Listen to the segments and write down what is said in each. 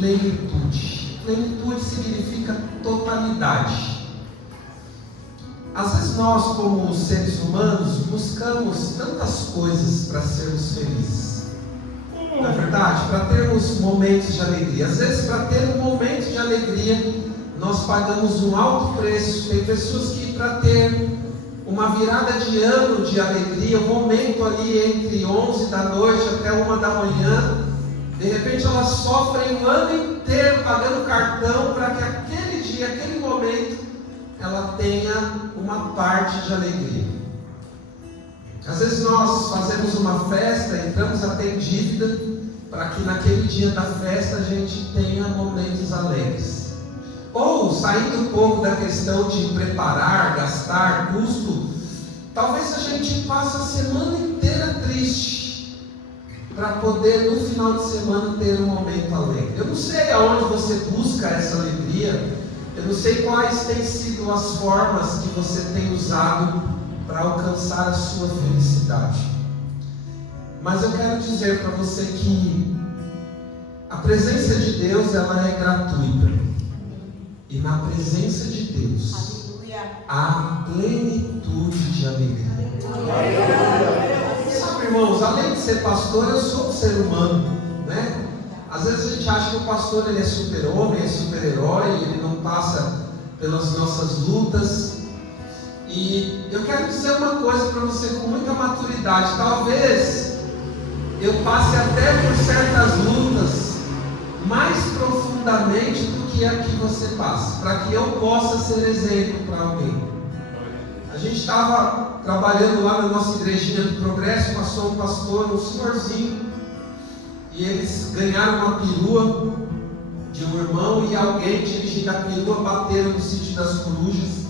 plenitude. Plenitude significa totalidade. Às vezes nós, como seres humanos, buscamos tantas coisas para sermos felizes. Não é verdade? Para termos momentos de alegria. Às vezes, para ter um momento de alegria, nós pagamos um alto preço. Tem pessoas que, para ter uma virada de ano de alegria, um momento ali entre 11 da noite até 1 da manhã, de repente elas sofrem um ano inteiro pagando cartão para que aquele dia, aquele momento, ela tenha uma parte de alegria. Às vezes nós fazemos uma festa, entramos até em dívida, para que naquele dia da festa a gente tenha momentos alegres. Ou, saindo um pouco da questão de preparar, gastar, custo, talvez a gente passe a semana inteira triste, para poder no final de semana ter um momento alegre. Eu não sei aonde você busca essa alegria, eu não sei quais têm sido as formas que você tem usado para alcançar a sua felicidade. Mas eu quero dizer para você que a presença de Deus, ela é gratuita. E na presença de Deus, há plenitude de alegria. Sabe, irmãos, além de ser pastor, eu sou um ser humano, né? Às vezes a gente acha que o pastor ele é super-homem, é super-herói, ele não passa pelas nossas lutas. E eu quero dizer uma coisa para você com muita maturidade. Talvez eu passe até por certas lutas mais profundamente do que a que você passa, para que eu possa ser exemplo para alguém. A gente estava trabalhando lá na nossa igrejinha do Progresso, passou um pastor, um senhorzinho, e eles ganharam uma perua de um irmão, e alguém dirigindo a perua bateram no sítio das corujas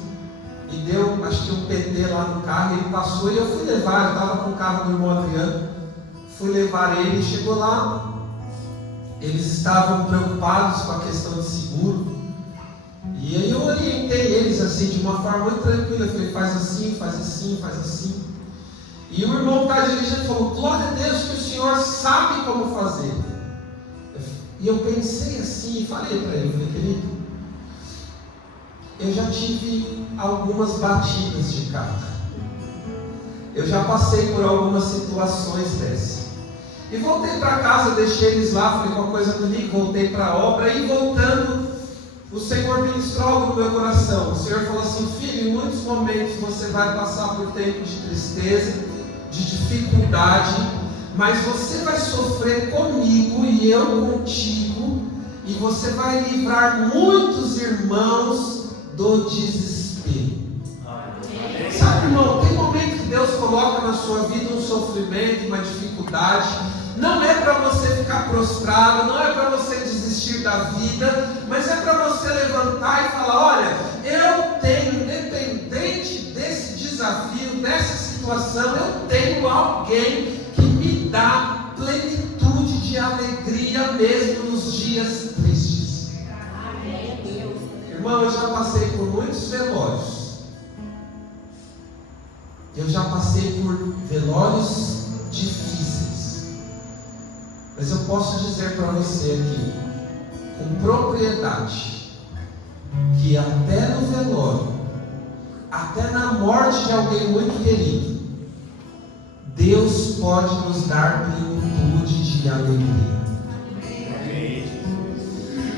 e deu, acho que um PT lá no carro. Ele passou e eu fui levar, eu estava com o carro do irmão Adriano, fui levar ele, chegou lá, eles estavam preocupados com a questão de seguro, e aí eu orientei eles assim, de uma forma muito tranquila. Eu falei, faz assim, faz assim, faz assim. E o irmão que está dirigindo falou, glória a Deus que o Senhor sabe como fazer. E eu pensei assim, e falei para ele, falei, querido, eu já tive algumas batidas de carro, eu já passei por algumas situações dessas, e voltei para casa, deixei eles lá, falei uma coisa comigo, voltei para a obra, e voltando, o Senhor ministrou algo no meu coração. O Senhor falou assim, filho, em muitos momentos você vai passar por tempo de tristeza, de dificuldade, mas você vai sofrer comigo e eu contigo, e você vai livrar muitos irmãos do desespero. Sabe, irmão, tem momento que Deus coloca na sua vida um sofrimento, uma dificuldade. Não é para você ficar prostrado, não é para você desistir da vida, mas é para você levantar e falar, olha, eu tenho, independente desse desafio, dessa situação, eu tenho alguém que me dá plenitude de alegria mesmo nos dias tristes. Amém, Deus. Irmão, eu já passei por muitos velórios. Eu já passei por velórios difíceis. Mas eu posso dizer para você aqui, com propriedade, que até no velório, até na morte de alguém muito querido, Deus pode nos dar plenitude de alegria.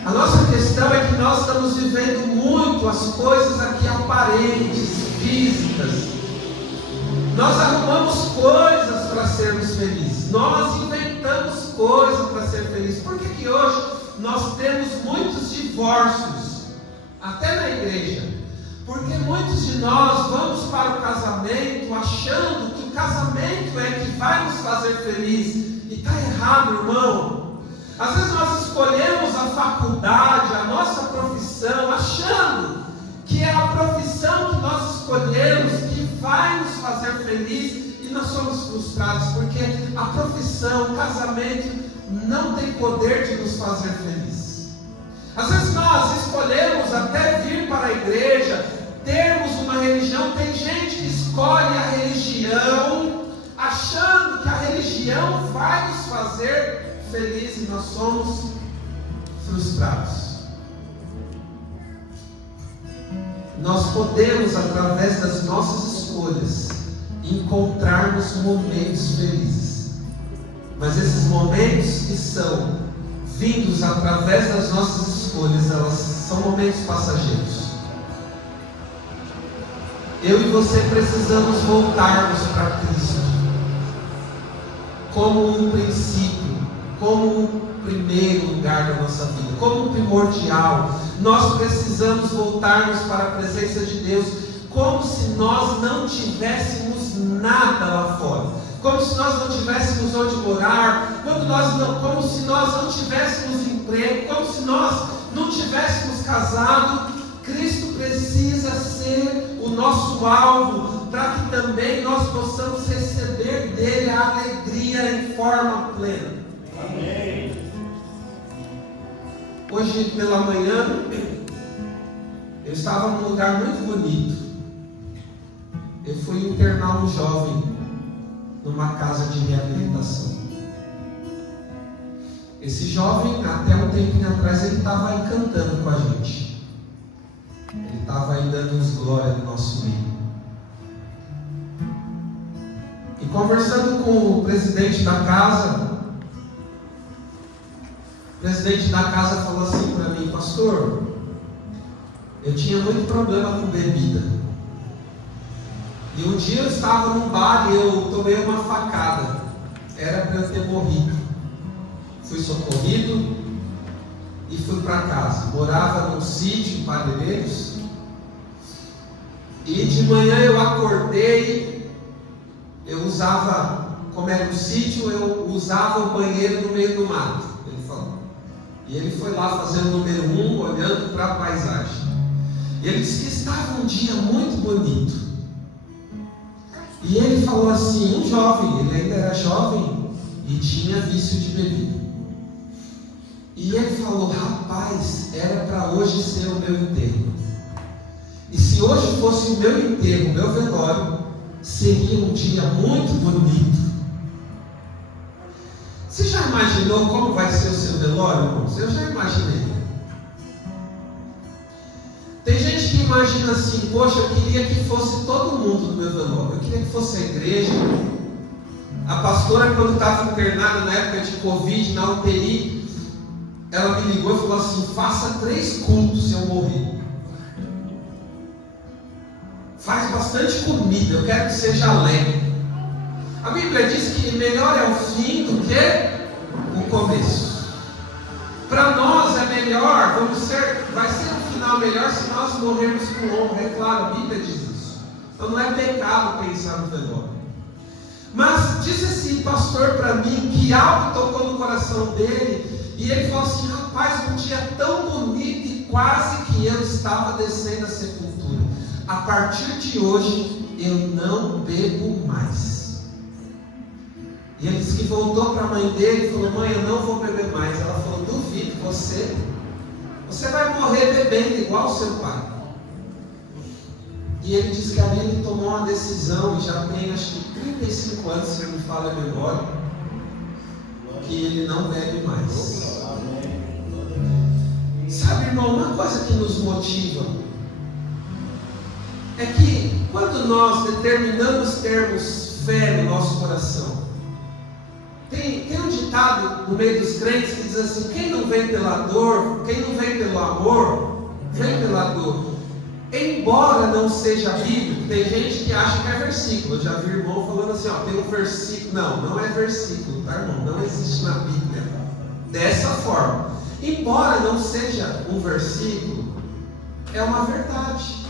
A nossa questão é que nós estamos vivendo muito as coisas aqui aparentes, físicas. Nós arrumamos coisas para sermos felizes. Nós inventamos coisas para ser felizes. Por que hoje nós temos muitos divórcios, até na igreja? Porque muitos de nós vamos para o casamento achando que o casamento é que vai nos fazer felizes. E está errado, irmão. Às vezes nós escolhemos a faculdade, a nossa profissão, achando que é a profissão que nós escolhemos que vai nos fazer felizes, e nós somos frustrados, porque a profissão, o casamento, não tem poder de nos fazer felizes. Às vezes nós escolhemos até vir para a igreja, termos uma religião. Tem gente que escolhe a religião, achando que a religião vai nos fazer felizes, e nós somos frustrados. frustrados. Nós podemos, através das nossas escolhas, encontrarmos momentos felizes. Mas esses momentos que são vindos através das nossas escolhas, elas são momentos passageiros. Eu e você precisamos voltarmos para Cristo como um princípio, como um primeiro lugar da nossa vida, como um primordial. Nós precisamos voltarmos para a presença de Deus, como se nós não tivéssemos nada lá fora, como se nós não tivéssemos onde morar, como se nós não tivéssemos emprego, como se nós não tivéssemos casado. Cristo precisa ser o nosso alvo, para que também nós possamos receber dele a alegria em forma plena. Amém. Hoje pela manhã, eu estava num lugar muito bonito. Eu fui internar um jovem numa casa de reabilitação. Esse jovem, até um tempinho atrás, ele estava aí cantando com a gente. Ele estava aí dando uns glória no nosso meio. E conversando com o presidente da casa, o presidente da casa falou assim para mim: pastor, eu tinha muito problema com bebida. E um dia eu estava num bar e eu tomei uma facada. Era para eu ter morrido. Fui socorrido e fui para casa. Morava num sítio em Padreiros. E de manhã eu acordei. Eu usava, como era um sítio, eu usava o banheiro no meio do mato. Ele falou. E ele foi lá fazendo o número 1, olhando para a paisagem. E ele disse que estava um dia muito bonito. E ele falou assim, um jovem, ele ainda era jovem e tinha vício de bebida. E ele falou: rapaz, era para hoje ser o meu enterro. E se hoje fosse o meu enterro, o meu velório, seria um dia muito bonito. Você já imaginou como vai ser o seu velório, irmãos? Eu já imaginei. Tem gente que imagina assim: poxa, eu queria que fosse todo mundo no meu velório. Eu queria que fosse a igreja. A pastora, quando estava internada na época de Covid, na UTI, ela me ligou e falou assim: faça 3 cultos se eu morrer. Faz bastante comida, eu quero que seja alegre. A Bíblia diz que melhor é o fim do que o começo. Para nós é melhor, vai ser um final melhor se nós morrermos com honra. É claro, a Bíblia diz isso. Então não é pecado pensar no velório. Mas disse esse pastor para mim que algo tocou no coração dele. E ele falou assim: rapaz, um dia tão bonito e quase que eu estava descendo a sepultura. A partir de hoje eu não bebo mais. E ele disse que voltou para a mãe dele e falou: mãe, eu não vou beber mais. Ela falou: duvido, você vai morrer bebendo igual o seu pai. E ele disse que ali ele tomou uma decisão, e já tem acho que 35 anos, se não me falha a memória, que ele não bebe mais. Sabe, irmão, uma coisa que nos motiva é que quando nós determinamos termos fé no nosso coração, tem um ditado no meio dos crentes que diz assim: quem não vem pela dor, quem não vem pelo amor, vem pela dor. Embora não seja bíblico, tem gente que acha que é versículo. Eu já vi irmão falando assim: ó, tem um versículo. Não é versículo, tá, irmão? Não existe na Bíblia dessa forma. Embora não seja um versículo, é uma verdade.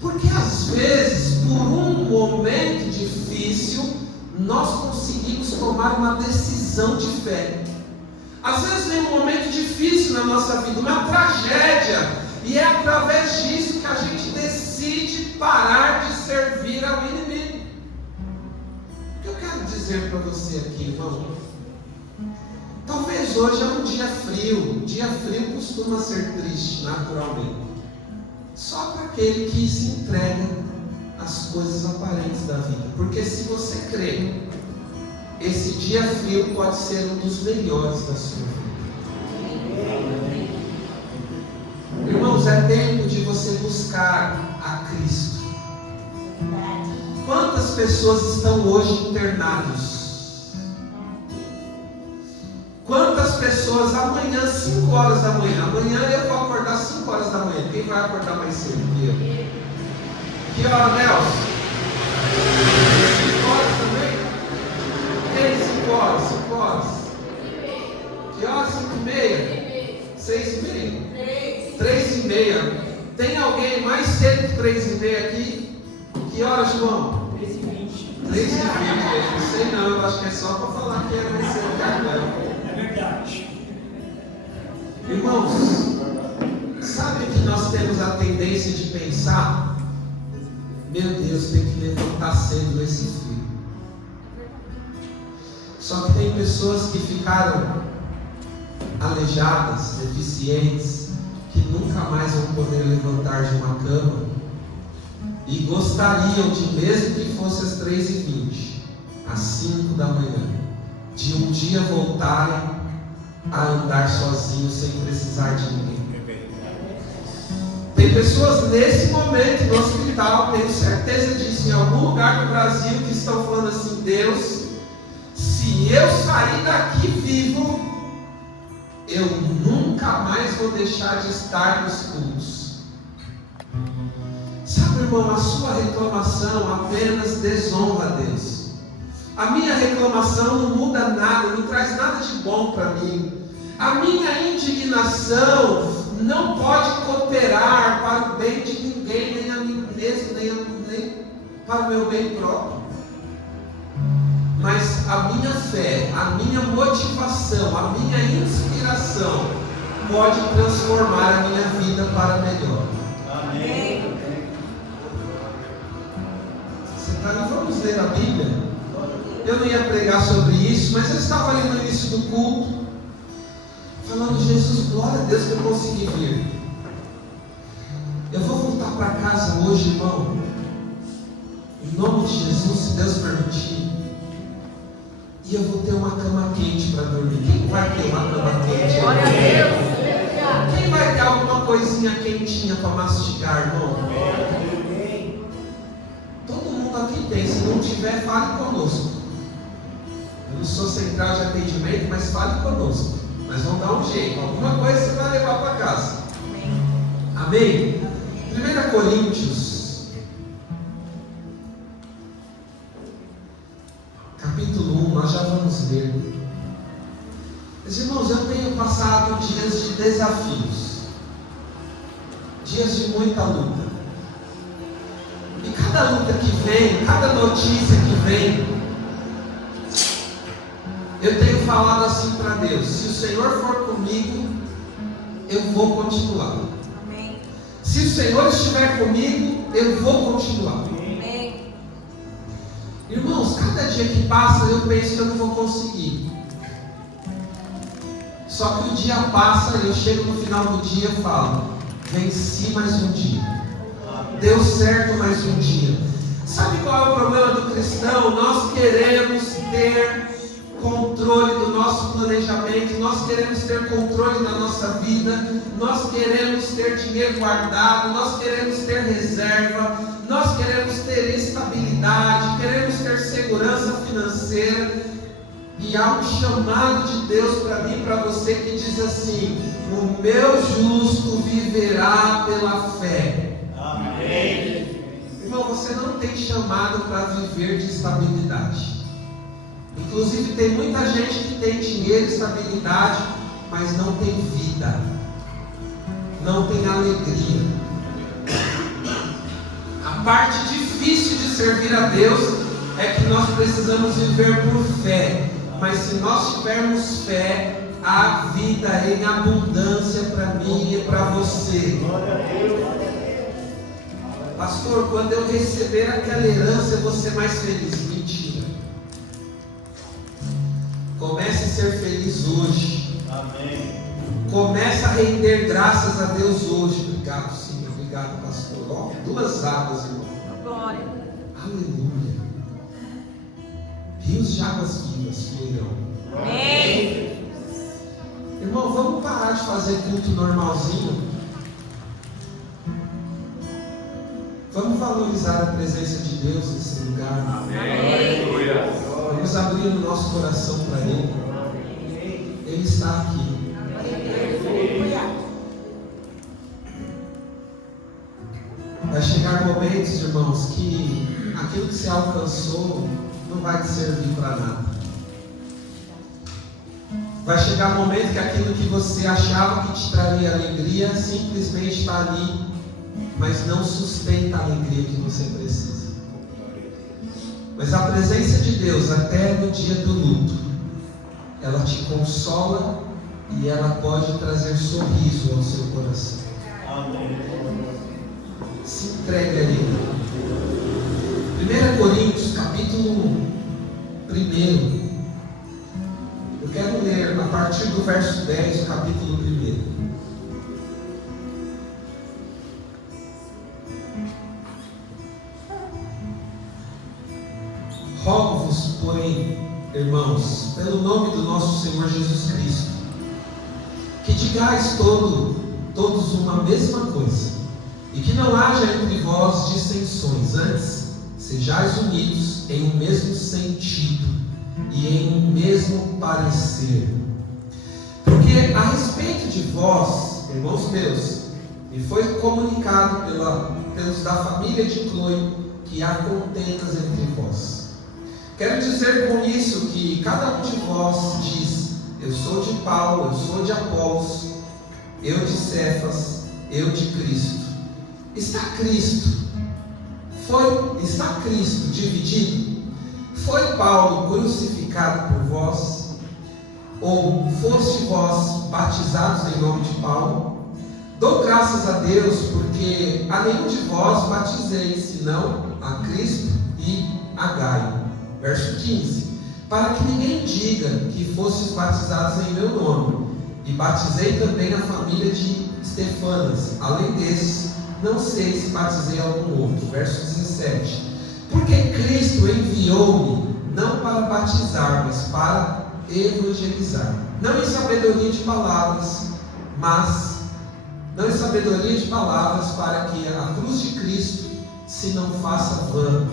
Porque às vezes, por um momento difícil, nós conseguimos tomar uma decisão de fé. Às vezes vem um momento difícil na nossa vida, uma tragédia, e é através disso que a gente decide parar de servir ao inimigo. O que eu quero dizer para você aqui, irmão? Talvez hoje é um dia frio. Dia frio costuma ser triste, naturalmente. Só para aquele que se entrega às coisas aparentes da vida. Porque se você crê, esse dia frio pode ser um dos melhores da sua vida. buscar a Cristo. Quantas pessoas estão hoje internados? Quantas pessoas amanhã, 5 horas da manhã? Amanhã eu vou acordar 5 horas da manhã. Quem vai acordar mais cedo que eu? Que hora, Nelson? 5 horas também? Quem? 5 horas? 5 horas? Que horas? 5h30? 6h30? 3h30. Tem alguém mais cedo que 3h30 aqui? Que horas, João? 3h20. 3h20, não sei não, eu acho que é só para falar que é mais cedo que agora. É verdade. Irmãos, sabe que nós temos a tendência de pensar? Meu Deus, tem que levantar cedo nesse frio. Só que tem pessoas que ficaram aleijadas, deficientes, que nunca mais vão poder levantar de uma cama e gostariam de, mesmo que fosse às 3h20, às 5 da manhã, de um dia voltarem a andar sozinhos sem precisar de ninguém. Tem pessoas nesse momento no hospital, tenho certeza disso, em algum lugar do Brasil, que estão falando assim: Deus, se eu sair daqui vivo, eu nunca mais vou deixar de estar nos cultos. Sabe, irmão, a sua reclamação apenas desonra a Deus. A minha reclamação não muda nada, não traz nada de bom para mim. A minha indignação não pode cooperar para o bem de ninguém, nem a mim mesmo, nem para o meu bem próprio. Mas a minha fé, a minha motivação, a minha inspiração pode transformar a minha vida para melhor. Amém. Você está ali? Vamos ler a Bíblia. Eu não ia pregar sobre isso, mas eu estava ali no início do culto, falando: Jesus, glória a Deus que eu consegui vir. Eu vou voltar para casa hoje, irmão, em nome de Jesus, se Deus permitir. E eu vou ter uma cama quente para dormir. Quem vai ter uma cama quente? Glória a Deus. Quem vai ter alguma coisinha quentinha para mastigar, irmão? Todo mundo aqui tem. Se não tiver, fale conosco. Eu não sou central de atendimento, mas fale conosco. Nós vamos dar um jeito. Alguma coisa você vai levar para casa. Amém? 1 Coríntios capítulo 1, nós já vamos ler. Meus irmãos, eu tenho passado dias de desafios, dias de muita luta. E cada luta que vem, cada notícia que vem, eu tenho falado assim para Deus: se o Senhor for comigo, eu vou continuar. Amém. Se o Senhor estiver comigo, eu vou continuar. Amém. Irmãos, cada dia que passa eu penso que eu não vou conseguir. Só que o dia passa e eu chego no final do dia e falo: venci mais um dia. Deu certo mais um dia. Sabe qual é o problema do cristão? Nós queremos ter controle do nosso planejamento, nós queremos ter controle da nossa vida, nós queremos ter dinheiro guardado, nós queremos ter reserva, nós queremos ter estabilidade, queremos ter segurança financeira. E há um chamado de Deus para mim e para você que diz assim: o meu justo viverá pela fé. Amém. Irmão, você não tem chamado para viver de estabilidade. Inclusive tem muita gente que tem dinheiro e estabilidade, mas não tem vida, não tem alegria. A parte difícil de servir a Deus é que nós precisamos viver por fé. Mas se nós tivermos fé, há vida em abundância para mim e para você. Pastor, quando eu receber aquela herança eu vou ser mais feliz. Mentira. Comece a ser feliz hoje. Amém. Comece a render graças a Deus hoje. Obrigado, Senhor. Obrigado, pastor. Ó, 2 águas, irmão. Glória. Aleluia. Rios de águas vivas fluirão. Amém. Irmão, vamos parar de fazer culto normalzinho. Vamos valorizar a presença de Deus nesse lugar. Amém. Vamos abrir o nosso coração para Ele. Ele está aqui. Vai chegar momentos, irmãos, que aquilo que você alcançou não vai te servir para nada. Vai chegar um momento que aquilo que você achava que te traria alegria simplesmente está ali, mas não sustenta a alegria que você precisa. Mas a presença de Deus, até no dia do luto, ela te consola e ela pode trazer sorriso ao seu coração. Amém. Se entregue a Ele. 1 Coríntios, capítulo 1. Eu quero ler a partir do verso 10, capítulo 1. Rogo-vos, porém, irmãos, pelo nome do nosso Senhor Jesus Cristo, que digais todos uma mesma coisa, e que não haja entre vós dissensões, antes sejais unidos em um mesmo sentido e em um mesmo parecer. Porque a respeito de vós, irmãos meus, me foi comunicado pelos da família de Cloe que há contendas entre vós. Quero dizer com isso que cada um de vós diz: eu sou de Paulo, eu sou de Apolos, eu de Cefas, eu de Cristo. Está Cristo dividido? Foi Paulo crucificado por vós? Ou foste vós batizados em nome de Paulo? Dou graças a Deus, porque a nenhum de vós batizei, senão a Cristo e a Gaio. Verso 15: para que ninguém diga que fostes batizados em meu nome, e batizei também a família de Estefanas. Além desses, não sei se batizei algum outro. Verso 17: porque Cristo enviou-me não para batizar, mas para evangelizar, não em sabedoria de palavras, para que a cruz de Cristo se não faça vã.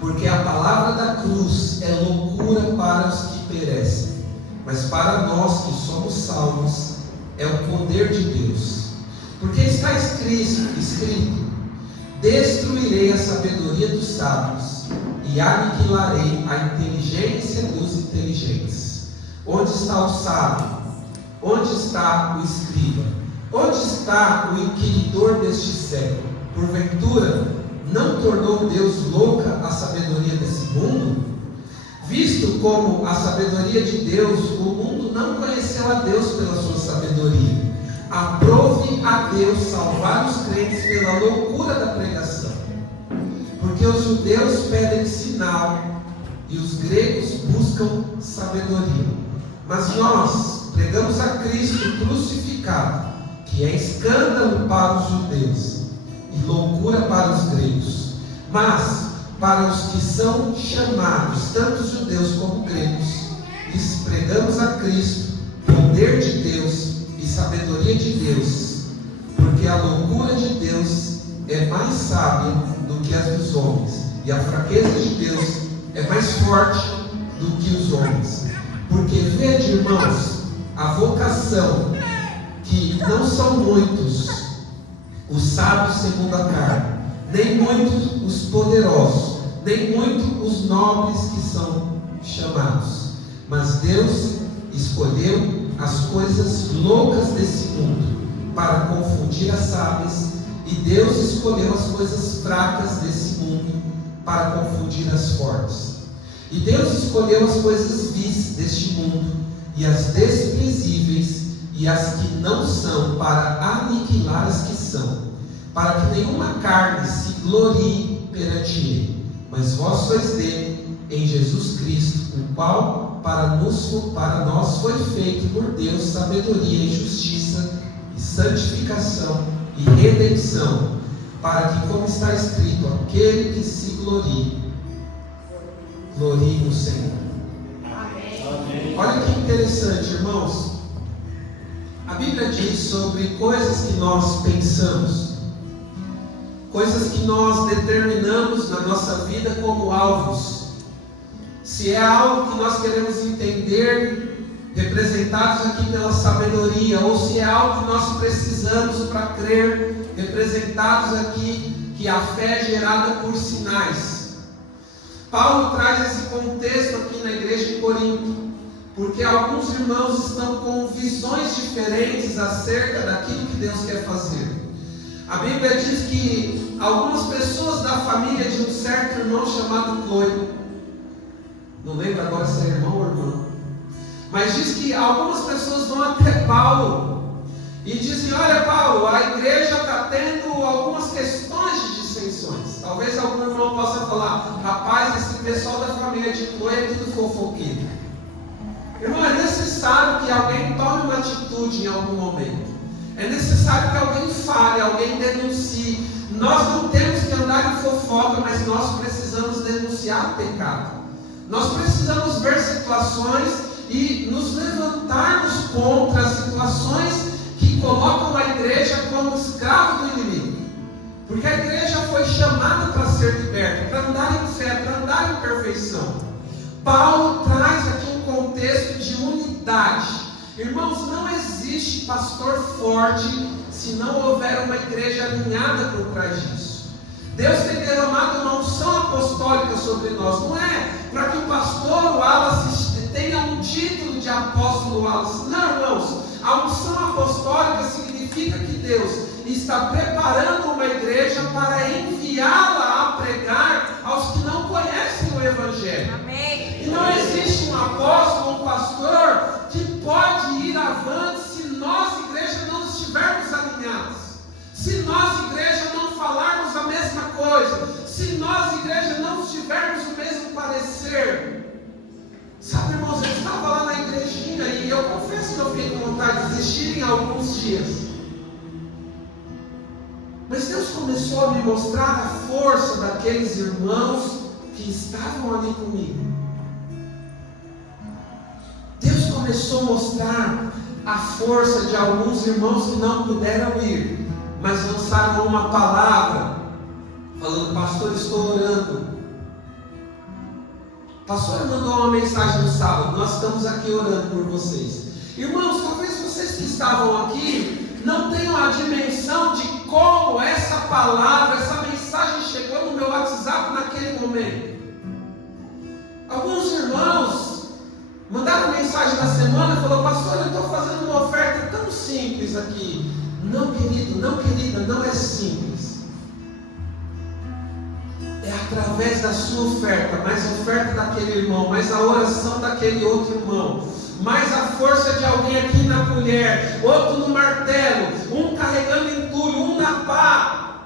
Porque a palavra da cruz é loucura para os que perecem, mas para nós que somos salvos é o poder de Deus. Porque está escrito: destruirei a sabedoria dos sábios e aniquilarei a inteligência dos inteligentes. Onde está o sábio? Onde está o escriba? Onde está o inquiridor deste século? Porventura não tornou Deus louca a sabedoria desse mundo? Visto como a sabedoria de Deus, o mundo não conheceu a Deus pela sua sabedoria. Aprove a Deus salvar os crentes pela loucura da pregação. Porque os judeus pedem sinal e os gregos buscam sabedoria. Mas nós pregamos a Cristo crucificado, que é escândalo para os judeus e loucura para os gregos. Mas para os que são chamados, tanto judeus como gregos, lhes pregamos a Cristo, poder de Deus e sabedoria de Deus, porque a loucura de Deus é mais sábia do que as dos homens, e a fraqueza de Deus é mais forte do que os homens. Porque vede, irmãos, a vocação, que não são muitos os sábios segundo a carne, nem muitos os poderosos, nem muitos os nobres que são chamados. Mas Deus escolheu as coisas loucas desse mundo para confundir as sábias, e Deus escolheu as coisas fracas desse mundo para confundir as fortes. E Deus escolheu as coisas vis deste mundo e as desprezíveis e as que não são, para aniquilar as que são, para que nenhuma carne se glorie perante Ele. Mas vós sois dele, em Jesus Cristo, o qual para nós foi feito por Deus sabedoria e justiça e santificação e redenção, para que, como está escrito, aquele que se glorie no Senhor. Amém. Olha que interessante, irmãos. A Bíblia diz sobre coisas que nós pensamos, coisas que nós determinamos na nossa vida como alvos. Se é algo que nós queremos entender, representados aqui pela sabedoria, ou se é algo que nós precisamos para crer, representados aqui, que a fé é gerada por sinais. Paulo traz esse contexto aqui na igreja de Corinto, porque alguns irmãos estão com visões diferentes acerca daquilo que Deus quer fazer. A Bíblia diz que algumas pessoas da família de um certo irmão chamado Chloe, não lembro agora se é irmão ou irmã, mas diz que algumas pessoas vão até Paulo e dizem: olha Paulo, a igreja está tendo algumas questões de dissensões. Talvez algum irmão possa falar: rapaz, esse pessoal da família de Chloe é tudo fofoqueiro. Irmão, é necessário que alguém tome uma atitude em algum momento. É necessário que alguém fale, alguém denuncie. Nós não temos que andar em fofoca, mas nós precisamos denunciar pecado. Nós precisamos ver situações e nos levantarmos contra as situações que colocam a igreja como escravo do inimigo. Porque a igreja foi chamada para ser liberta, para andar em fé, para andar em perfeição. Paulo traz aqui um contexto de unidade. Irmãos, não existe pastor forte se não houver uma igreja alinhada por trás disso. Deus tem derramado uma unção apostólica sobre nós. Não é para que o pastor Wallace tenha um título de apóstolo Wallace. Não, irmãos. A unção apostólica significa que Deus está preparando uma igreja para enviá-la a pregar aos que não conhecem o Evangelho. Amém. E não existe um apóstolo, um pastor que pode ir avante se nós, igreja, não estivermos alinhados. Se nós, igreja, não falarmos a mesma coisa. Se nós, igreja, não tivermos o mesmo parecer. Sabe, irmãos, eu estava lá na igrejinha e eu confesso que eu fiquei com vontade de desistir em alguns dias. Mas Deus começou a me mostrar a força daqueles irmãos que estavam ali comigo. Deus começou a mostrar a força de alguns irmãos que não puderam ir, mas lançaram uma palavra, falando: pastor, estou orando. Pastor mandou uma mensagem no sábado: nós estamos aqui orando por vocês. Irmãos, talvez vocês que estavam aqui não tenham a dimensão de como essa palavra, essa mensagem chegou no meu WhatsApp naquele momento. Alguns irmãos mandaram mensagem na semana e falaram: pastor, eu estou fazendo uma oferta tão simples aqui. Não, querido, não, querida, não é simples. É através da sua oferta, mais a oferta daquele irmão, mais a oração daquele outro irmão, mais a força de alguém aqui na colher, outro no martelo, um carregando entulho, um na pá.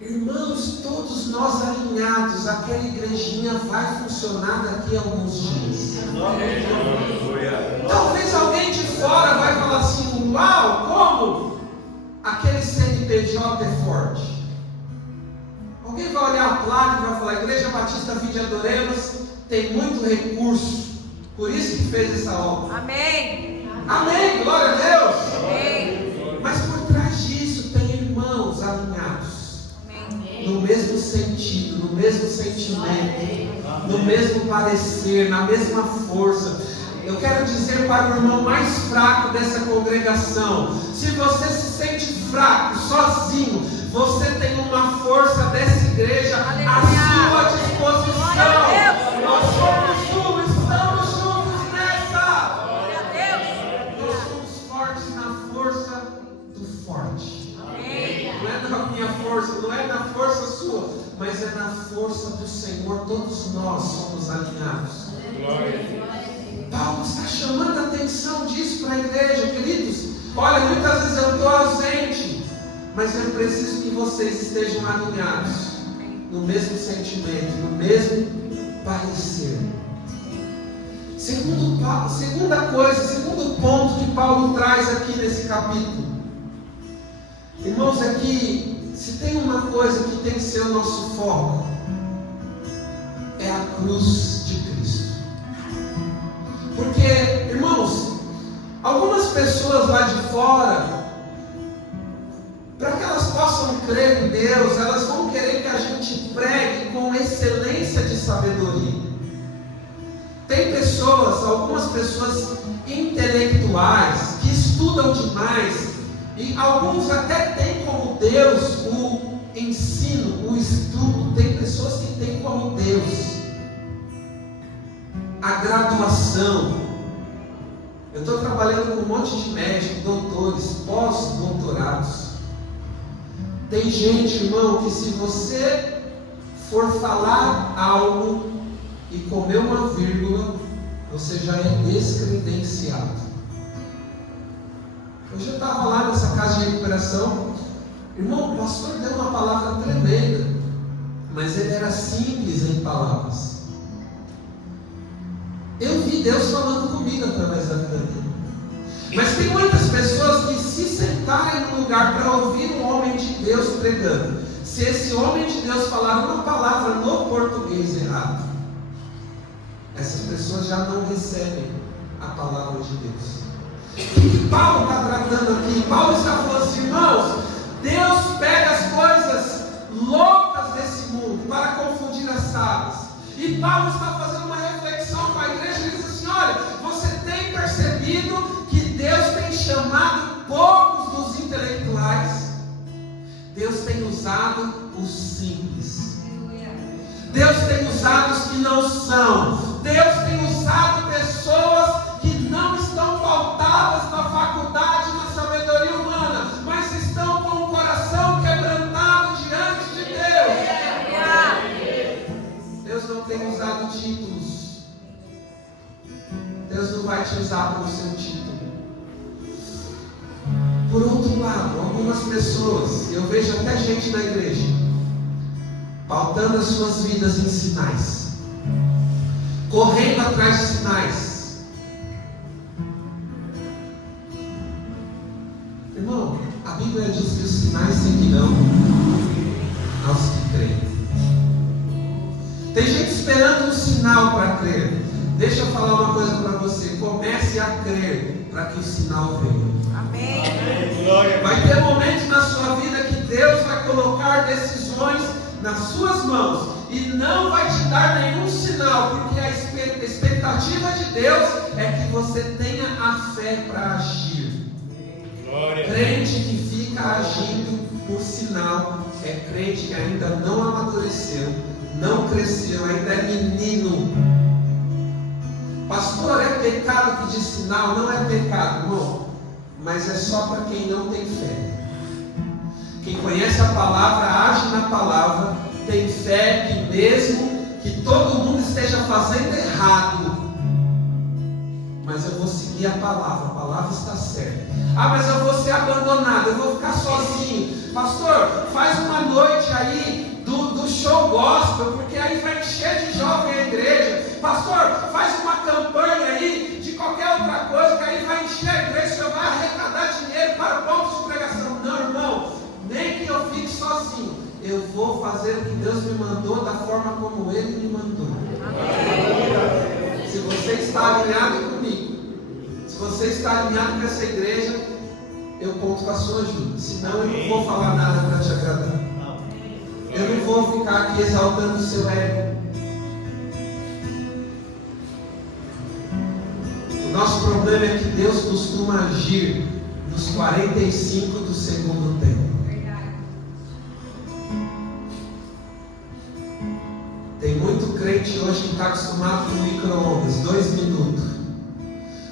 Irmãos, todos nós alinhados, aquela igrejinha vai funcionar daqui a alguns dias. Talvez alguém de fora vai falar assim: uau, como aquele CNPJ é forte. Alguém vai olhar a placa e vai falar: Igreja Batista Vinde Adoremos tem muito recurso, por isso que fez essa obra. Amém. Amém, glória a Deus. Amém. Mas por trás disso tem irmãos alinhados, Amém. no mesmo sentido, no mesmo sentimento, no mesmo parecer, na mesma força. Eu quero dizer para o irmão mais fraco dessa congregação: se você se sente fraco, sozinho, você tem uma força dessa igreja à sua disposição. Nós somos um, estamos juntos nessa. Glória a Deus. Nós somos fortes na força do forte. Amém. Não é na minha força, não é na força sua, mas é na força do Senhor. Todos nós somos alinhados. Paulo está chamando a atenção disso para a igreja, queridos. Olha, muitas vezes eu estou ausente, mas eu preciso que vocês estejam alinhados, no mesmo sentimento, no mesmo parecer. Segunda coisa, segundo ponto que Paulo traz aqui nesse capítulo. Irmãos, aqui, se tem uma coisa que tem que ser o nosso foco, é a cruz de Cristo. Porque, irmãos, algumas pessoas lá de fora para que elas possam crer em Deus, elas vão querer que a gente pregue com excelência de sabedoria. Tem pessoas, algumas pessoas intelectuais, que estudam demais, e alguns até têm como Deus o ensino, o estudo. Tem pessoas que têm como Deus a graduação. Eu estou trabalhando com um monte de médicos, doutores, pós-doutorados. Tem gente, irmão, que se você for falar algo e comer uma vírgula, você já é descredenciado. Hoje eu estava lá nessa casa de recuperação, irmão, o pastor deu uma palavra tremenda, mas ele era simples em palavras. Eu vi Deus falando comigo através da vida dele. Mas tem muitas pessoas que se sentarem no lugar para ouvir um homem de Deus pregando, se esse homem de Deus falar uma palavra no português errado, essas pessoas já não recebem a palavra de Deus. O que Paulo está tratando aqui? Paulo está falando assim, irmãos, Deus pega as coisas loucas desse mundo para confundir as sábias. E Paulo está fazendo uma reflexão com a igreja e diz assim, olha, você tem percebido que Deus tem chamado poucos dos intelectuais? Deus tem usado os simples. Deus tem usado os que não são. Deus tem usado pessoas que não estão pautadas na faculdade, na sabedoria humana, mas estão com o coração quebrantado diante de Deus. Deus não tem usado títulos. Deus não vai te usar pelo seu título. Por outro lado, algumas pessoas, eu vejo até gente na igreja, pautando as suas vidas em sinais, correndo atrás de sinais. Irmão, a Bíblia diz que os sinais seguirão aos que creem. Tem gente esperando um sinal para crer. Deixa eu falar uma coisa para você. Comece a crer para que o sinal venha. Amém. Vai ter momentos na sua vida que Deus vai colocar decisões nas suas mãos e não vai te dar nenhum sinal, porque a expectativa de Deus é que você tenha a fé para agir. Crente que fica agindo por sinal é crente que ainda não amadureceu, não cresceu, ainda é menino. Pastor, é pecado pedir sinal? Não é pecado, irmão, mas é só para quem não tem fé. Quem conhece a palavra, age na palavra, tem fé que mesmo que todo mundo esteja fazendo errado, mas eu vou seguir a palavra está certa. Ah, mas eu vou ser abandonado, eu vou ficar sozinho. Pastor, faz uma noite aí do show gospel, porque aí vai encher de jovem a igreja. Pastor, faz uma campanha aí de qualquer outra coisa, que aí vai encher a igreja, você vai arrecadar dinheiro para pontos de pregação. Não, irmão, nem que eu fique sozinho, eu vou fazer o que Deus me mandou da forma como Ele me mandou. Se você está alinhado comigo, se você está alinhado com essa igreja, eu conto com a sua ajuda. Senão eu não vou falar nada para te agradar. Eu não vou ficar aqui exaltando o seu ego. O nosso problema é que Deus costuma agir nos 45 do segundo tempo. Tem muito crente hoje que está acostumado com micro-ondas, 2 minutos.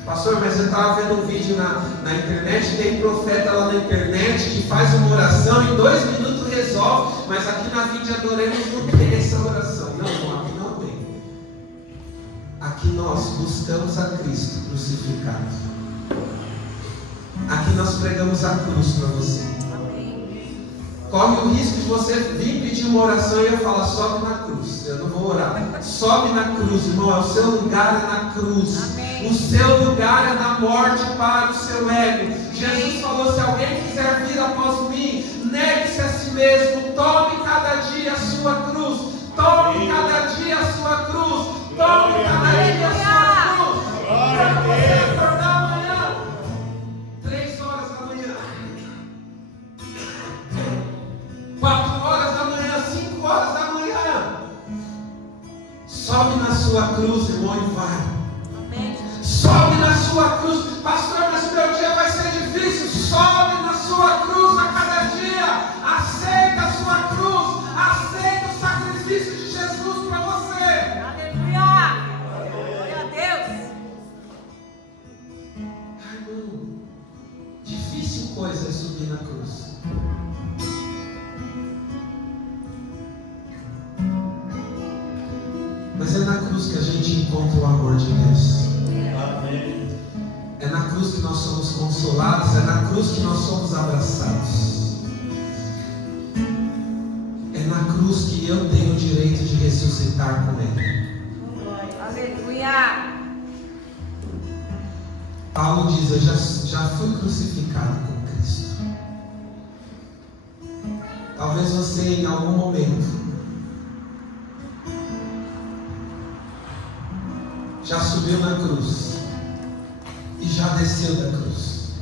Pastor, mas eu estava vendo um vídeo na internet, tem profeta lá na internet que faz uma oração em 2 minutos resolve, mas aqui na Vida Adoremos não tem essa oração. Não, aqui não tem. Aqui nós buscamos a Cristo crucificado. Aqui nós pregamos a cruz para você. Corre o risco de você vir pedir uma oração e eu falar, sobe na cruz. Eu não vou orar. Sobe na cruz, irmão. O seu lugar é na cruz. Amém. O seu lugar é na morte para o seu ego. Jesus falou, se alguém quiser vir após mim, negue-se a si mesmo. Tome cada dia a sua cruz. Tome cada dia a sua cruz. Tome cada dia a sua cruz. Para você acordar amanhã, 3 horas da manhã. sua cruz, irmão, e vai. Amém. Sobe na sua cruz. Pastor, mas o meu dia vai ser difícil. Sobe na sua cruz a cada dia. Aceita a sua cruz. Aceita o sacrifício de Jesus para você. Aleluia. Glória a Deus. Ai, irmão, difícil coisa é subir na cruz. Mas é na cruz que a gente encontra o amor de Deus. Amém. É na cruz que nós somos consolados. É na cruz que nós somos abraçados. É na cruz que eu tenho o direito de ressuscitar com Ele. Aleluia. Paulo diz: eu já fui crucificado com Cristo. Talvez você em algum momento já subiu na cruz e já desceu da cruz.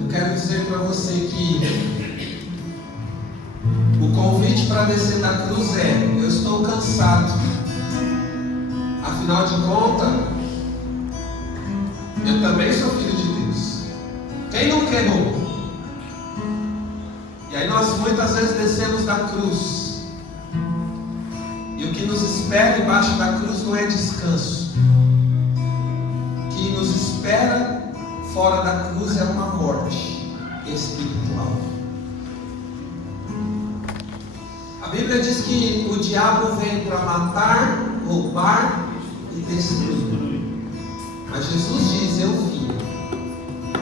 Eu quero dizer para você que o convite para descer da cruz é: eu estou cansado. Afinal de contas, eu também sou filho de Deus. Quem não queimou? E aí nós muitas vezes descemos da cruz. E o que nos espera embaixo da cruz não é descanso. O que nos espera fora da cruz é uma morte espiritual. A Bíblia diz que o diabo vem para matar, roubar e destruir. Mas Jesus diz: eu vim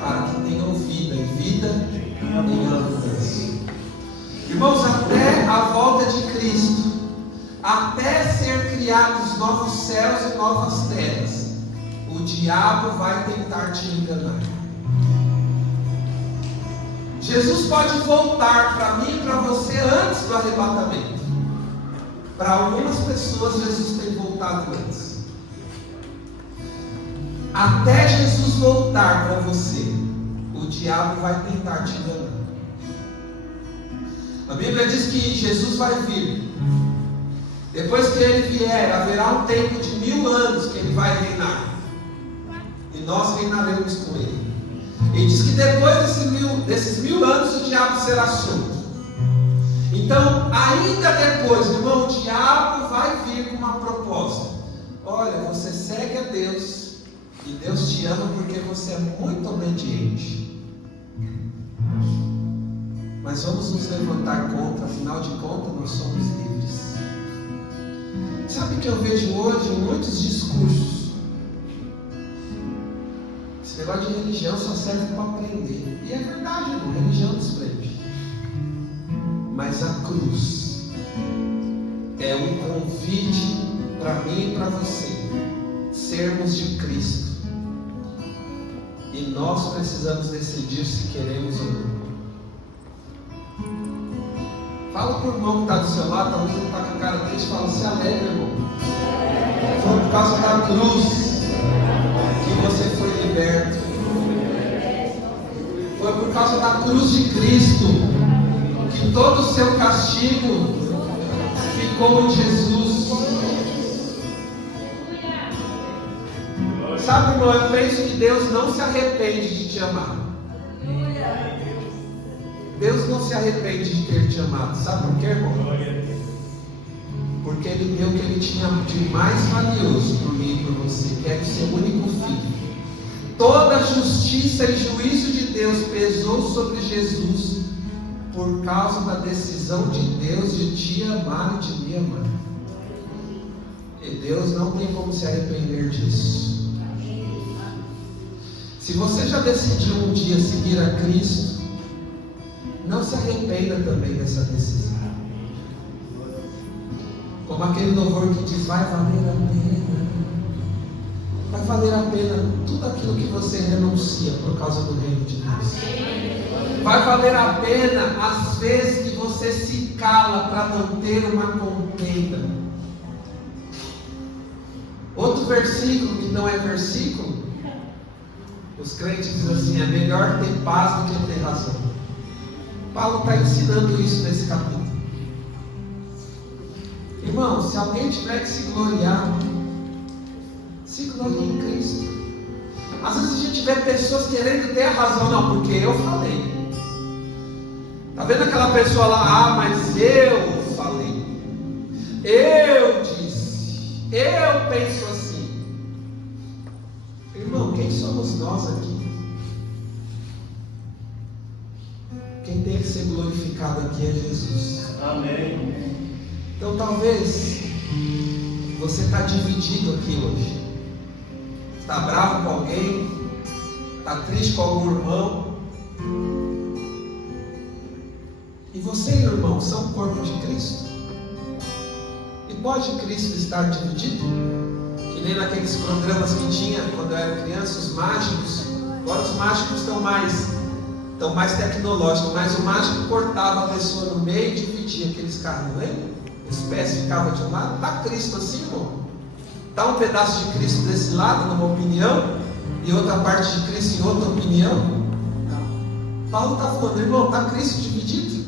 para que tenham vida e vida em abundância. Irmãos, até a volta de Cristo, até ser criados novos céus e novas terras, o diabo vai tentar te enganar. Jesus pode voltar para mim e para você antes do arrebatamento. Para algumas pessoas, Jesus tem voltado antes. Até Jesus voltar para você, o diabo vai tentar te enganar. A Bíblia diz que Jesus vai vir. Depois que Ele vier, haverá um tempo de 1000 anos que Ele vai reinar. E nós reinaremos com Ele. E diz que depois desses 1000 anos o diabo será solto. Então, ainda depois, irmão, o diabo vai vir com uma proposta. Olha, você segue a Deus, e Deus te ama porque você é muito obediente. Mas vamos nos levantar contra, afinal de contas nós somos livres. Sabe o que eu vejo hoje em muitos discursos? Esse negócio de religião só serve para aprender. E é verdade, irmão, religião nos prende. Mas a cruz é um convite para mim e para você sermos de Cristo. E nós precisamos decidir se queremos ou não. Fala para o irmão que está do seu lado, talvez ele está com a cara triste, fala: se alegra, irmão. Foi por causa da cruz que você foi liberto. Foi por causa da cruz de Cristo que todo o seu castigo ficou em Jesus. Sabe, irmão, eu penso que Deus não se arrepende de te amar. Deus não se arrepende de ter te amado. Sabe por quê, irmão? Porque Ele deu o que Ele tinha de mais valioso por mim e por você, que é o seu único filho. Toda a justiça e juízo de Deus pesou sobre Jesus por causa da decisão de Deus de te amar e de me amar. E Deus não tem como se arrepender disso. Se você já decidiu um dia seguir a Cristo, não se arrependa também dessa decisão. Como aquele louvor que diz: vai valer a pena. Vai valer a pena tudo aquilo que você renuncia por causa do reino de Deus. Vai valer a pena as vezes que você se cala para não ter uma contenda. Outro versículo que não é versículo, os crentes dizem assim: é melhor ter paz do que ter razão. Paulo está ensinando isso nesse capítulo. Irmão, se alguém tiver que se gloriar, se glorie em Cristo. Às vezes a gente vê pessoas querendo ter a razão, não, porque eu falei. Está vendo aquela pessoa lá, mas eu falei, eu disse, eu penso assim. Irmão, quem somos nós aqui? Quem tem que ser glorificado aqui é Jesus. Amém. Então talvez você está dividido aqui hoje. Está bravo com alguém? Está triste com algum irmão? E você, irmão, são o corpo de Cristo? E pode Cristo estar dividido? Que nem naqueles programas que tinha quando eu era criança, os mágicos. Agora os mágicos estão mais tecnológicos, mas o mágico cortava a pessoa no meio e dividia aqueles carros, lembra? Os pés ficavam de um lado. Está Cristo assim, irmão? Está um pedaço de Cristo desse lado, numa opinião, e outra parte de Cristo em outra opinião? Não. Paulo está falando, irmão, está Cristo dividido?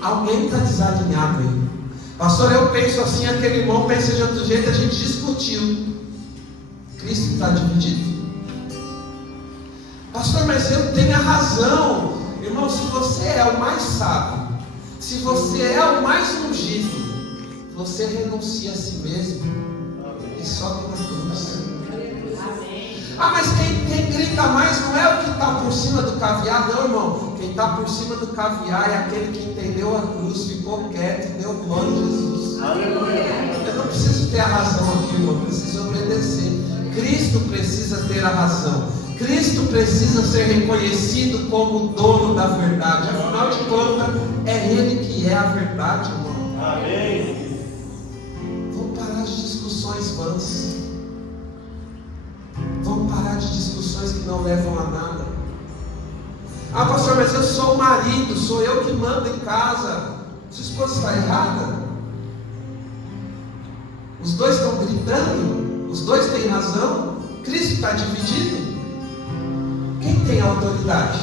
Alguém está desalinhado aí. Pastor, eu penso assim, aquele irmão pensa de outro jeito, a gente discutiu. Cristo está dividido? Pastor, mas eu tenho a razão. Irmão, se você é o mais sábio, se você é o mais ungido, você renuncia a si mesmo e sobe na cruz. Ah, mas quem grita mais não é o que está por cima do caviar, não, irmão. Quem está por cima do caviar é aquele que entendeu a cruz, ficou quieto e deu glória a Jesus. Eu não preciso ter a razão aqui, irmão, eu preciso obedecer. Cristo precisa ter a razão. Cristo precisa ser reconhecido como o dono da verdade. Afinal de contas, é Ele que é a verdade, irmão. Amém. Vamos parar de discussões vãs. Vamos parar de discussões que não levam a nada. Ah, pastor, mas eu sou o marido, sou eu que mando em casa. Sua esposa está errada? Os dois estão gritando? Os dois têm razão? Cristo está dividido? Quem tem autoridade?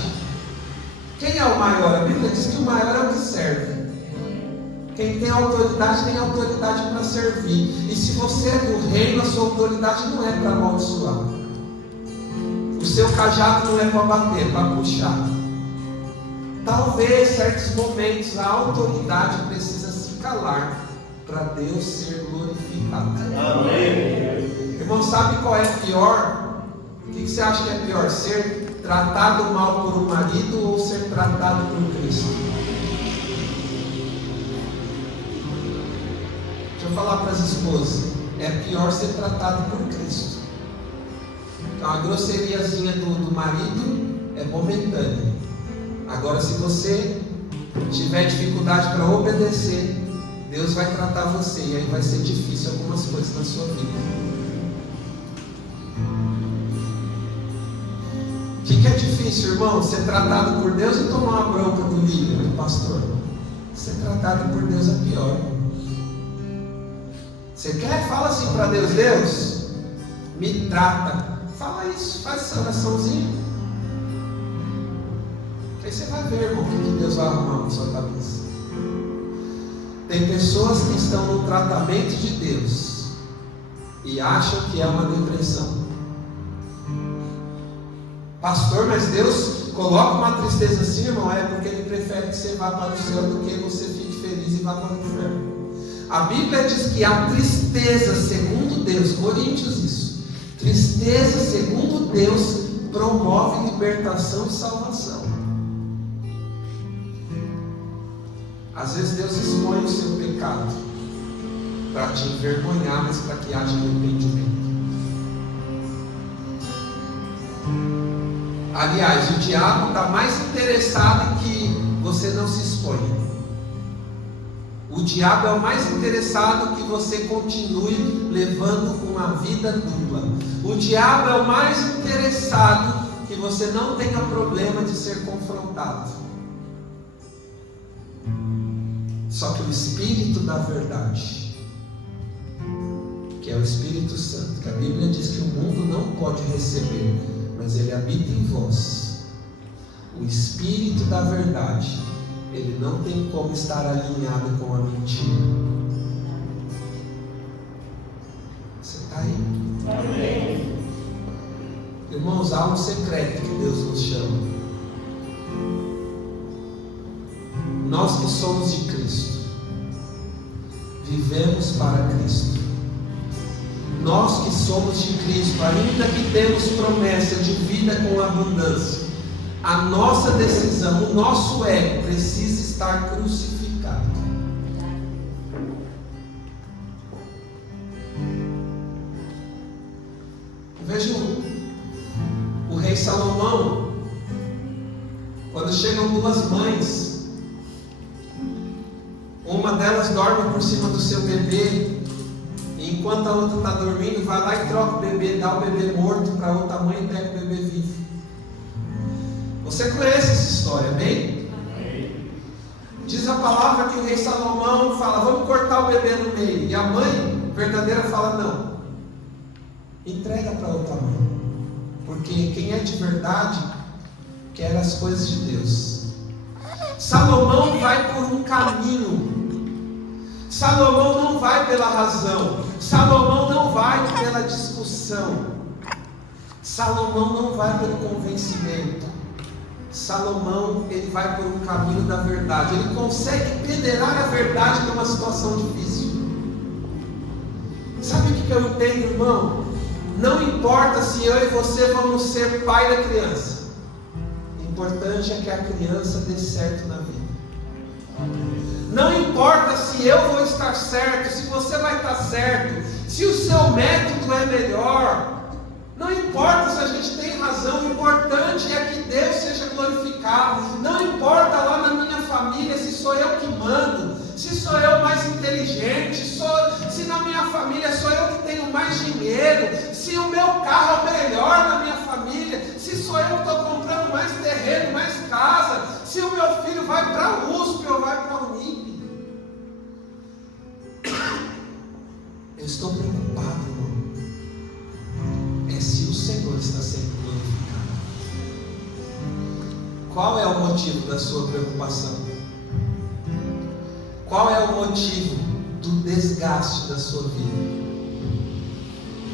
Quem é o maior? A Bíblia diz que o maior é o que serve. Quem tem autoridade para servir. E se você é do reino, a sua autoridade não é para amaldiçoar. O seu cajado não é para bater, é para puxar. Talvez, em certos momentos, a autoridade precisa se calar para Deus ser glorificado. Amém. Irmão, sabe qual é pior? O que você acha que é pior? Ser tratado mal por um marido ou ser tratado por Cristo? Deixa eu falar para as esposas. É pior ser tratado por Cristo. Então a grosseriazinha do marido é momentânea. Agora, se você tiver dificuldade para obedecer, Deus vai tratar você e aí vai ser difícil algumas coisas na sua vida. O que é difícil, irmão? Ser tratado por Deus e tomar uma bronca do líder, do pastor? Ser tratado por Deus é pior. Você quer? Fala assim para Deus: Deus, me trata. Fala isso, faz essa oraçãozinha. Aí você vai ver, irmão, o que Deus vai arrumar na sua cabeça. Tem pessoas que estão no tratamento de Deus e acham que é uma depressão. Pastor, mas Deus coloca uma tristeza assim, irmão, é porque Ele prefere que você vá para o céu do que você fique feliz e vá para o inferno. A Bíblia diz que a tristeza, segundo Deus, Coríntios isso, tristeza, segundo Deus, promove libertação e salvação. Às vezes Deus expõe o seu pecado para te envergonhar, mas para que haja arrependimento. Aliás, o diabo está mais interessado em que você não se exponha. O diabo é o mais interessado que você continue levando uma vida dupla. O diabo é o mais interessado que você não tenha problema de ser confrontado. Só que o Espírito da verdade, que é o Espírito Santo, que a Bíblia diz que o mundo não pode receber, mas ele habita em vós. O Espírito da verdade, ele não tem como estar alinhado com a mentira. Você está aí? Amém. Irmãos, há um secreto que Deus nos chama. Nós que somos de Cristo, vivemos para Cristo. Nós que somos de Cristo, ainda que temos promessa de vida com abundância, a nossa decisão, o nosso ego precisa estar crucificado. Veja o rei Salomão, quando chegam duas mães, uma delas dorme por cima do seu bebê, e enquanto a outra está dormindo, vai lá e troca o bebê, dá o bebê morto para a outra mãe e pega o bebê vivo. Você conhece essa história, bem? Diz a palavra que o rei Salomão fala: vamos cortar o bebê no meio, e a mãe verdadeira fala: não, entrega para outra mãe, porque quem é de verdade quer as coisas de Deus. Salomão vai por um caminho. Salomão não vai pela razão. Salomão não vai pela discussão. Salomão não vai pelo convencimento. Salomão, ele vai por um caminho da verdade. Ele consegue peneirar a verdade numa situação difícil. Sabe o que eu entendo, irmão? Não importa se eu e você vamos ser pai da criança. O importante é que a criança dê certo na vida. Não importa se eu vou estar certo, se você vai estar certo, se o seu método é melhor. Não importa se a gente tem razão, o importante é que Deus seja glorificado. Não importa lá na minha família se sou eu que mando, se sou eu mais inteligente, se na minha família sou eu que tenho mais dinheiro, se o meu carro é melhor na minha família, se sou eu que estou comprando mais terreno, mais casa, se o meu filho vai para a USP ou vai para a Unip. Eu estou preocupado, irmão. É se o Senhor está sendo glorificado. Qual é o motivo da sua preocupação? Qual é o motivo do desgaste da sua vida?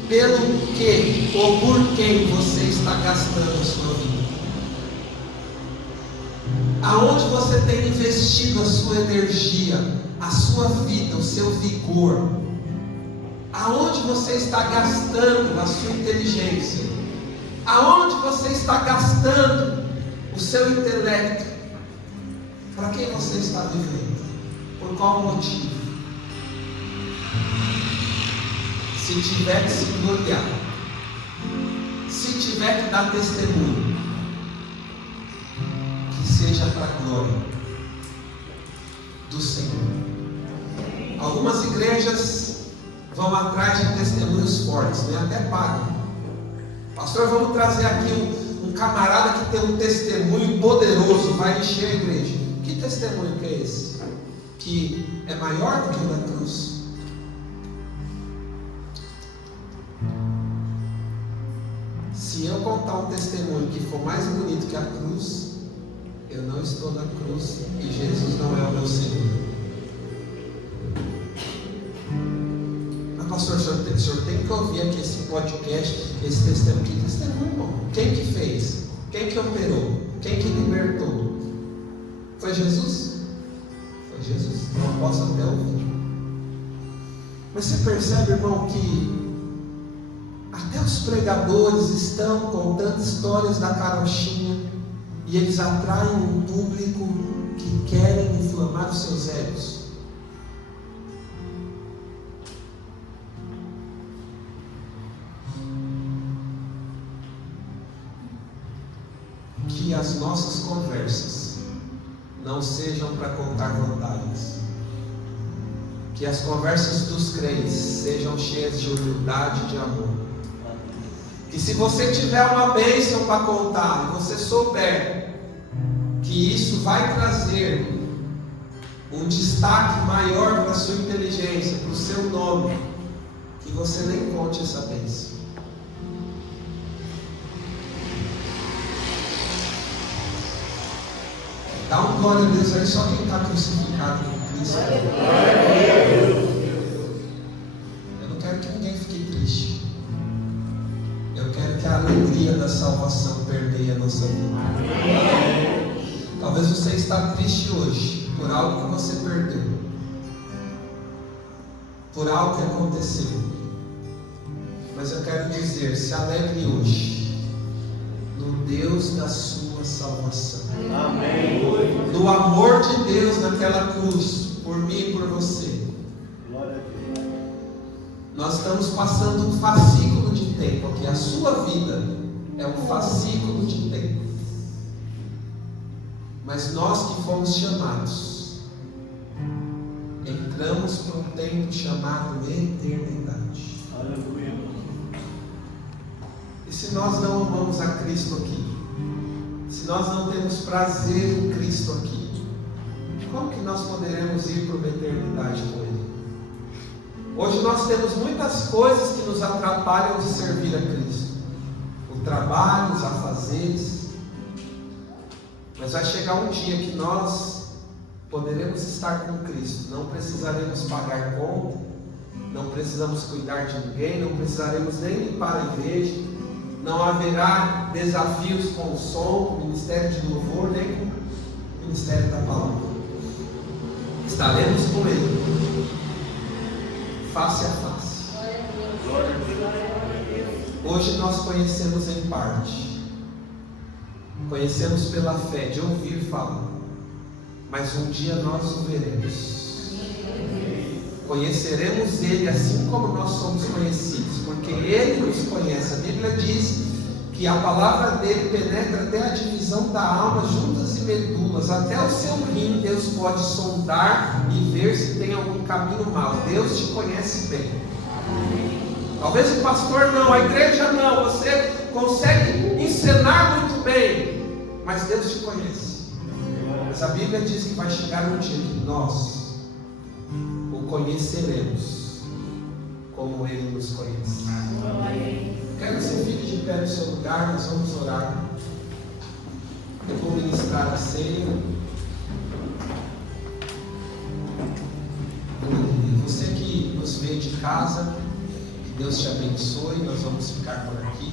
Pelo que ou por quem você está gastando a sua vida? Aonde você tem investido a sua energia, a sua vida, o seu vigor? Aonde você está gastando a sua inteligência? Aonde você está gastando o seu intelecto? Para quem você está vivendo? Por qual motivo? Se tiver que se gloriar, se tiver que dar testemunho, que seja para a glória do Senhor. Algumas igrejas vão atrás de testemunhos fortes, né? Até pagam. Pastor, vamos trazer aqui um camarada que tem um testemunho poderoso, vai encher a igreja. Que testemunho que é esse? Que é maior do que o da cruz? Se eu contar um testemunho que for mais bonito que a cruz, eu não estou na cruz e Jesus não é o meu Senhor. Pastor, o senhor tem que ouvir aqui esse podcast, esse testemunho. Que testemunho, irmão? Quem que fez? Quem que operou? Quem que libertou? Foi Jesus? Foi Jesus. Eu posso até ouvir. Mas você percebe, irmão, que até os pregadores estão contando histórias da carochinha e eles atraem um público que querem inflamar os seus egos. Que as nossas conversas não sejam para contar vantagens. Que as conversas dos crentes sejam cheias de humildade e de amor. Que se você tiver uma bênção para contar, e você souber que isso vai trazer um destaque maior para a sua inteligência, para o seu nome, que você nem conte essa bênção. glória a Deus aí, só quem está crucificado com Cristo. Eu não quero que ninguém fique triste. Eu quero que a alegria da salvação permeie a nossa vida. Talvez você está triste hoje por algo que você perdeu, por algo que aconteceu. Mas eu quero dizer, se alegre hoje no Deus da sua salvação. Amém. No amor de Deus naquela cruz, por mim e por você. Glória a Deus. Nós estamos passando um fascículo de tempo aqui. A sua vida é um fascículo de tempo. Mas nós que fomos chamados, entramos para um tempo chamado eternidade. Aleluia. E se nós não amamos a Cristo aqui, se nós não temos prazer em Cristo aqui, como que nós poderemos ir para uma eternidade com Ele? Hoje nós temos muitas coisas que nos atrapalham de servir a Cristo. O trabalho, os afazeres. Mas vai chegar um dia que nós poderemos estar com Cristo. Não precisaremos pagar conta, não precisamos cuidar de ninguém, não precisaremos nem limpar a igreja, não haverá desafios com o som, com o ministério de louvor, nem com o ministério da palavra. Estaremos com Ele, face a face. Hoje nós conhecemos em parte. Conhecemos pela fé, de ouvir falar, mas um dia nós o veremos. Conheceremos Ele assim como nós somos conhecidos, porque Ele nos conhece. A Bíblia diz que a palavra dele penetra até a divisão da alma, juntas e medulas, até o seu rim. Deus pode sondar e ver se tem algum caminho mau. Deus te conhece bem. Talvez o pastor não, a igreja não, você consegue encenar muito bem, mas Deus te conhece. Mas a Bíblia diz que vai chegar um dia que nós o conheceremos como Ele nos conhece. Quero que você fique de pé no seu lugar, nós vamos orar. Eu vou ministrar a ceia. Você que nos vê de casa, que Deus te abençoe. Nós vamos ficar por aqui.